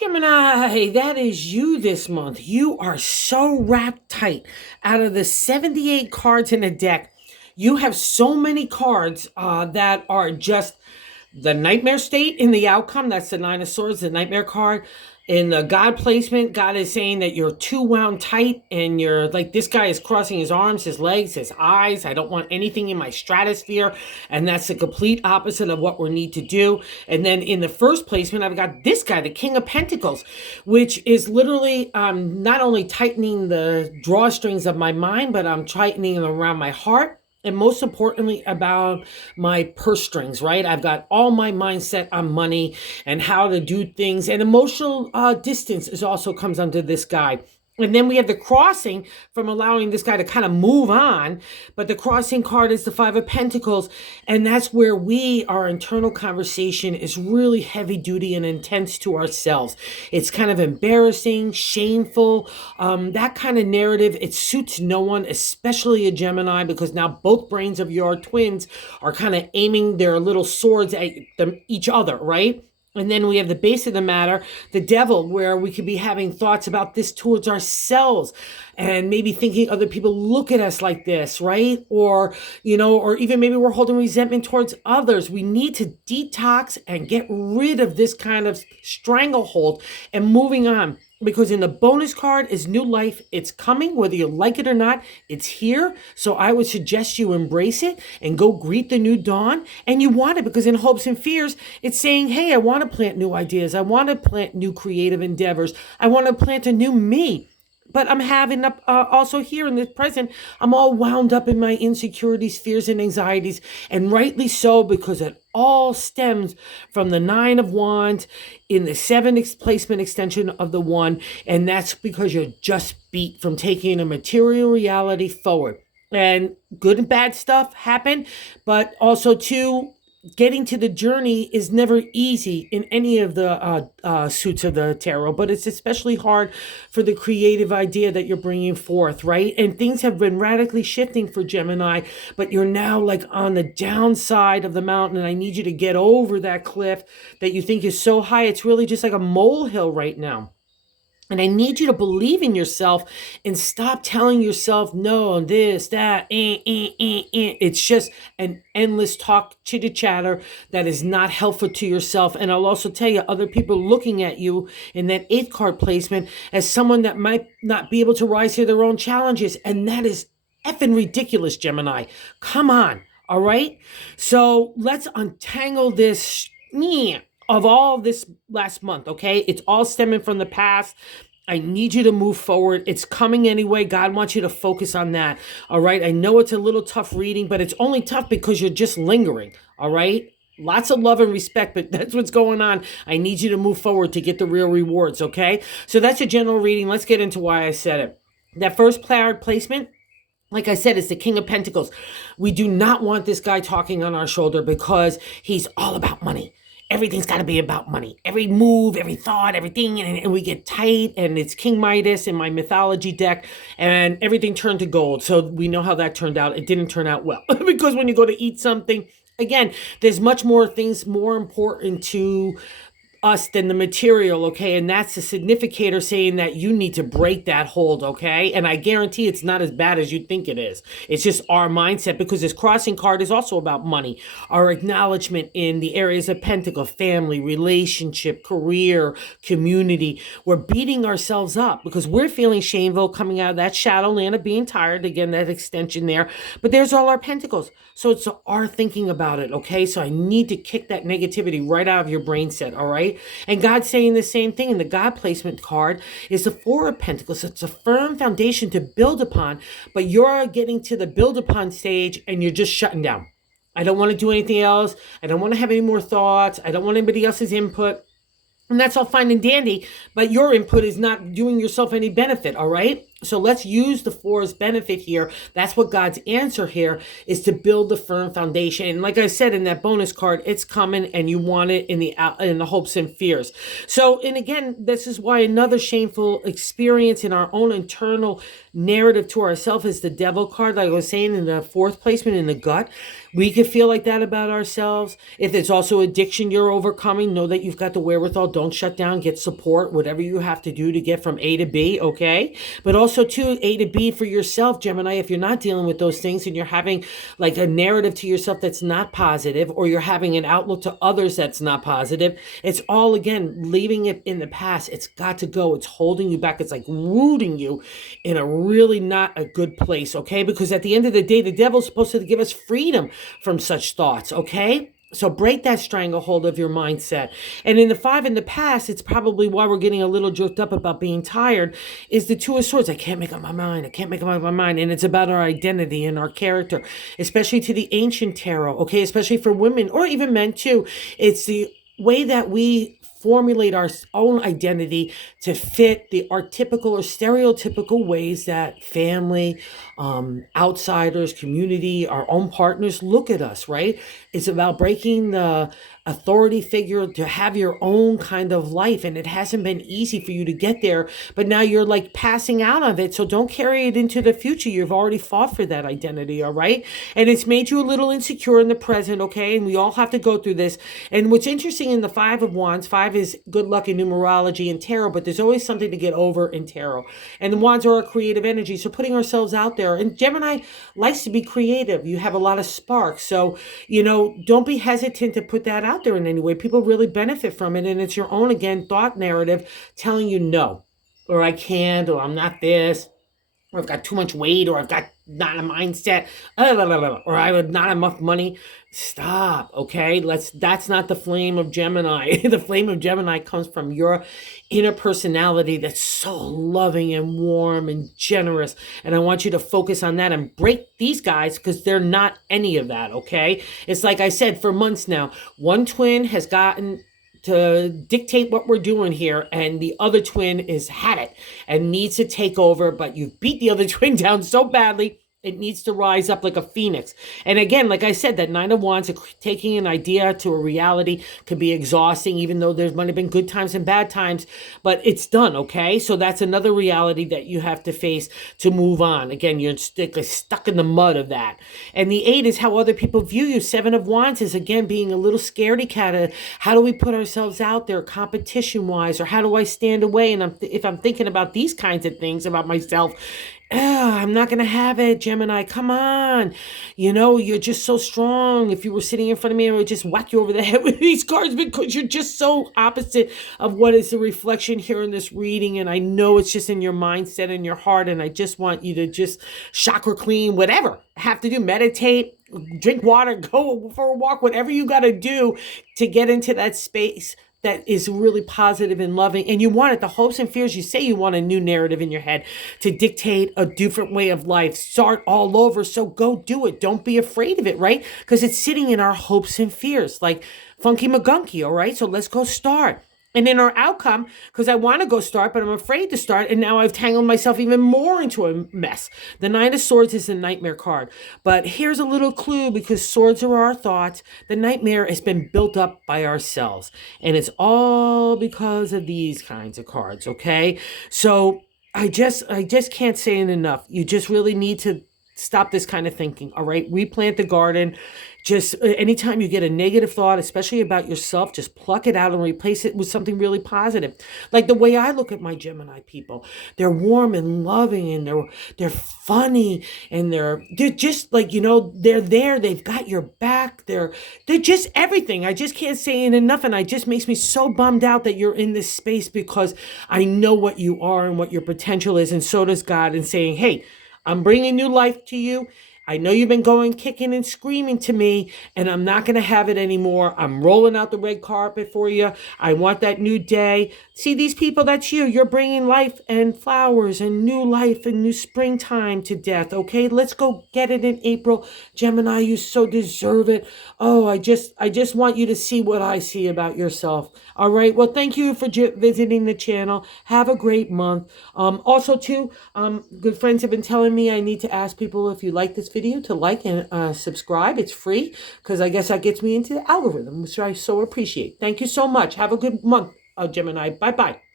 Gemini, that is you this month. You are so wrapped tight. Out of the 78 cards in the deck, you have so many cards that are just the nightmare state in the outcome. That's the Nine of Swords, the nightmare card. In the God placement, God is saying that you're too wound tight and you're like, this guy is crossing his arms, his legs, his eyes. I don't want anything in my stratosphere. And that's the complete opposite of what we need to do. And then in the first placement, I've got this guy, the King of Pentacles, which is literally not only tightening the drawstrings of my mind, but I'm tightening them around my heart. And most importantly, about my purse strings, right? I've got all my mindset on money and how to do things. And emotional distance is also comes under this guy. And then we have the crossing from allowing this guy to kind of move on. But the crossing card is the Five of Pentacles. And that's where our internal conversation is really heavy duty and intense to ourselves. It's kind of embarrassing, shameful, that kind of narrative. It suits no one, especially a Gemini, because now both brains of your twins are kind of aiming their little swords at each other, right? And then we have the base of the matter, the devil, where we could be having thoughts about this towards ourselves and maybe thinking other people look at us like this, right? Or, or even maybe we're holding resentment towards others. We need to detox and get rid of this kind of stranglehold and moving on. Because in the bonus card is new life. It's coming, whether you like it or not. It's here. So I would suggest you embrace it and go greet the new dawn. And you want it because in hopes and fears, it's saying, hey, I want to plant new ideas. I want to plant new creative endeavors. I want to plant a new me. But I'm having also here in the present, I'm all wound up in my insecurities, fears, and anxieties. And rightly so, because it all stems from the Nine of Wands in the seventh placement extension of the one. And that's because you're just beat from taking a material reality forward. And good and bad stuff happen, but also too, getting to the journey is never easy in any of the suits of the tarot, but it's especially hard for the creative idea that you're bringing forth, right? And things have been radically shifting for Gemini, but you're now like on the downside of the mountain, and I need you to get over that cliff that you think is so high. It's really just like a molehill right now. And I need you to believe in yourself and stop telling yourself, no, this, that, It's just an endless talk, chitter-chatter that is not helpful to yourself. And I'll also tell you, other people looking at you in that 8th card placement as someone that might not be able to rise to their own challenges. And that is effing ridiculous, Gemini. Come on, all right? So let's untangle this of all this last month, okay? It's all stemming from the past. I need you to move forward. It's coming anyway. God wants you to focus on that, all right? I know it's a little tough reading, but it's only tough because you're just lingering, all right? Lots of love and respect, but that's what's going on. I need you to move forward to get the real rewards, okay? So that's a general reading. Let's get into why I said it. That first cloud placement, like I said, it's the King of Pentacles. We do not want this guy talking on our shoulder because he's all about money. Everything's got to be about money. Every move, every thought, everything. And we get tight, and it's King Midas in my mythology deck, and everything turned to gold. So we know how that turned out. It didn't turn out well because when you go to eat something, again, there's much more things more important to us than the material, okay? And that's a significator saying that you need to break that hold, okay? And I guarantee it's not as bad as you think it is. It's just our mindset, because this crossing card is also about money, our acknowledgement in the areas of Pentacle, family, relationship, career, community. We're beating ourselves up because we're feeling shameful coming out of that shadowland of being tired. Again, that extension there. But there's all our pentacles. So it's our thinking about it, okay? So I need to kick that negativity right out of your brain set, all right? And God's saying the same thing. In the God placement card is the Four of Pentacles. It's a firm foundation to build upon, but you're getting to the build upon stage and you're just shutting down. I don't want to do anything else. I don't want to have any more thoughts. I don't want anybody else's input. And that's all fine and dandy, but your input is not doing yourself any benefit, all right? So let's use the four's benefit here. That's what God's answer here is, to build a firm foundation. And like I said in that bonus card, it's coming, and you want it in the hopes and fears. So, and again, this is why another shameful experience in our own internal narrative to ourselves is the devil card. Like I was saying, in the fourth placement in the gut, we could feel like that about ourselves. If it's also addiction you're overcoming, know that you've got the wherewithal. Don't shut down. Get support, whatever you have to do to get from A to B, okay? But also, too, A to B for yourself, Gemini. If you're not dealing with those things and you're having like a narrative to yourself that's not positive, or you're having an outlook to others that's not positive, it's all, again, leaving it in the past. It's got to go. It's holding you back. It's like rooting you in a really not a good place, okay? Because at the end of the day, the devil's supposed to give us freedom from such thoughts, okay? So break that stranglehold of your mindset. And in the five in the past, it's probably why we're getting a little jerked up about being tired, is the two of swords. I can't make up my mind. I can't make up my mind. And it's about our identity and our character, especially to the ancient tarot, okay? Especially for women or even men too. It's the way that we formulate our own identity to fit the archetypical or stereotypical ways that family, outsiders, community, our own partners look at us, right? It's about breaking the authority figure to have your own kind of life. And it hasn't been easy for you to get there, but now you're like passing out of it. So don't carry it into the future. You've already fought for that identity, all right? And it's made you a little insecure in the present, okay? And we all have to go through this. And what's interesting in the Five of Wands, five is good luck in numerology and tarot, but there's always something to get over in tarot. And the wands are a creative energy. So putting ourselves out there, and Gemini likes to be creative. You have a lot of sparks. So, don't be hesitant to put that out there in any way. People really benefit from it. And it's your own, again, thought narrative telling you no, or I can't, or I'm not this, or I've got too much weight, or I've got not a mindset, or I have not enough money. Stop, okay? That's not the flame of Gemini. The flame of Gemini comes from your inner personality that's so loving and warm and generous. And I want you to focus on that and break these guys, because they're not any of that, okay? It's like I said, for months now, one twin has gotten to dictate what we're doing here, and the other twin is had it and needs to take over, but you've beat the other twin down so badly it needs to rise up like a phoenix. And again, like I said, that Nine of Wands, taking an idea to a reality, can be exhausting, even though there's might have been good times and bad times, but it's done, okay? So that's another reality that you have to face to move on. Again, you're stuck in the mud of that. And the Eight is how other people view you. Seven of Wands is, again, being a little scaredy cat. How do we put ourselves out there competition-wise, or how do I stand away? And if I'm thinking about these kinds of things about myself, I'm not going to have it, Gemini. Come on. You're just so strong. If you were sitting in front of me, I would just whack you over the head with these cards, because you're just so opposite of what is the reflection here in this reading. And I know it's just in your mindset and your heart. And I just want you to just chakra clean, whatever have to do, meditate, drink water, go for a walk, whatever you got to do to get into that space that is really positive and loving. And you want it, the hopes and fears, you say you want a new narrative in your head to dictate a different way of life, start all over. So go do it. Don't be afraid of it, right? Because it's sitting in our hopes and fears, like Funky McGunky, all right? So let's go start. And in our outcome, because I want to go start, but I'm afraid to start. And now I've tangled myself even more into a mess. The Nine of Swords is a nightmare card. But here's a little clue, because swords are our thoughts. The nightmare has been built up by ourselves. And it's all because of these kinds of cards, okay? So I just can't say it enough. You just really need to stop this kind of thinking, all right? Replant the garden. Just anytime you get a negative thought, especially about yourself, just pluck it out and replace it with something really positive. Like the way I look at my Gemini people, they're warm and loving, and they're funny, and they're just like, they're there. They've got your back. They're just everything. I just can't say it enough, and it just makes me so bummed out that you're in this space, because I know what you are and what your potential is, and so does God, and saying, hey, I'm bringing new life to you. I know you've been going kicking and screaming to me, and I'm not going to have it anymore. I'm rolling out the red carpet for you. I want that new day. See, these people, that's you. You're bringing life and flowers and new life and new springtime to death, okay? Let's go get it in April. Gemini, you so deserve it. Oh, I just want you to see what I see about yourself. All right. Well, thank you for visiting the channel. Have a great month. Also, too, good friends have been telling me I need to ask people, if you like this video, to like and subscribe. It's free, because I guess that gets me into the algorithm, which I so appreciate. Thank you so much. Have a good month, Gemini. Bye-bye.